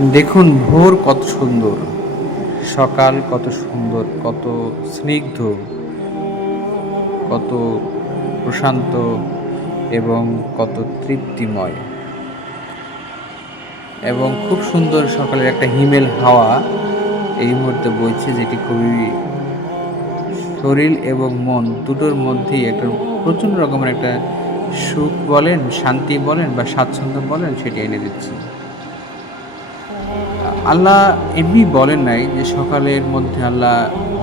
দেখুন ভোর কত সুন্দর, সকাল কত সুন্দর, কত স্নিগ্ধ, কত প্রশান্ত এবং কত তৃপ্তিময় এবং খুব সুন্দর সকালের একটা হিমেল হাওয়া এই মুহূর্তে বইছে, যেটি খুবই শরীর এবং মন দুটোর মধ্যেই একটা প্রচণ্ড রকমের একটা সুখ বলেন, শান্তি বলেন বা স্বাচ্ছন্দ্য বলেন, সেটি এনে দিচ্ছে। আল্লাহ এমনি বলেন নাই যে সকালের মধ্যে আল্লাহ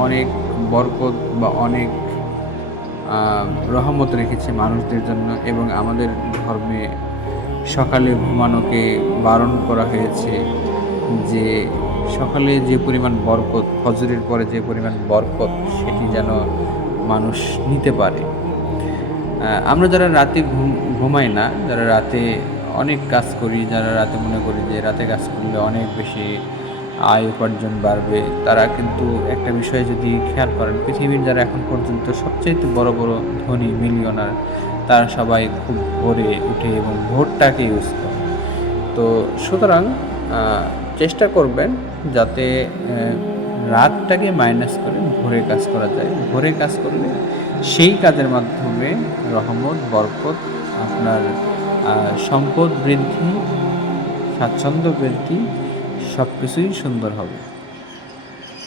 অনেক বরকত বা অনেক আ রহমত রেখেছে মানুষদের জন্য, এবং আমাদের ধর্মে সকালে ঘুমানোকে বারণ করা হয়েছে। যে সকালে যে পরিমাণ বরকত, ফজরের পরে যে পরিমাণ বরকত, সেটি যেন মানুষ নিতে পারে। আমরা যারা রাতে ঘুমাই না, যারা রাতে অনেক কাজ করি, যারা রাতে মনে করি যে রাতে কাজ করলে অনেক বেশি আয় উপার্জন বাড়বে, তারা কিন্তু একটা বিষয় যদি খেয়াল করেন, পৃথিবীর যারা এখন পর্যন্ত সবচাইতে বড় বড় ধনী মিলিয়নার, তারা সবাই খুব ভোরে উঠে এবং ভোরটাকে ইউজ করে। তো সুতরাং আ চেষ্টা করবেন যাতে রাতটাকে মাইনাস করে ভোরে কাজ করা যায়। ভোরে কাজ করলে সেই কাজের মাধ্যমে রহমত, বরকত, আপনার আ সম্পদ বৃদ্ধি, স্বাচ্ছন্দ্য বৃদ্ধি, সবকিছুই সুন্দর হবে।